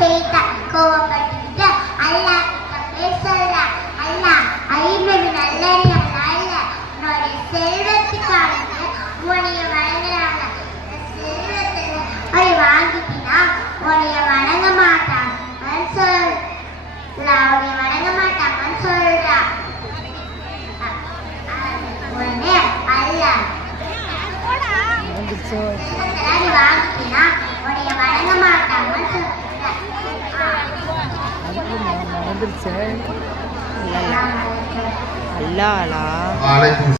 செய்த கோவப்பட்டு அல்லாஹ் கிட்ட போய் சொல்ற, அல்லாஹ் 50 நல்லறிஞர்கள் அல்ல உன்னுடைய செல்வத்துக்காக உன்னைய வணங்குறாங்க. செல்வத்துல போய் வாங்கிட்டீங்கன்னா உன்னைய வணங்க மாட்டாங்கன்னு சொல்ல, உன்னைய வணங்க மாட்டாங்கன்னு சொல்றா. உடனே அல்லாஹ் நீ வாங்கிட்டீங்கன்னா உன்னைய வணங்க மாட்டாங்கன்னு சொல்ற. அல்லா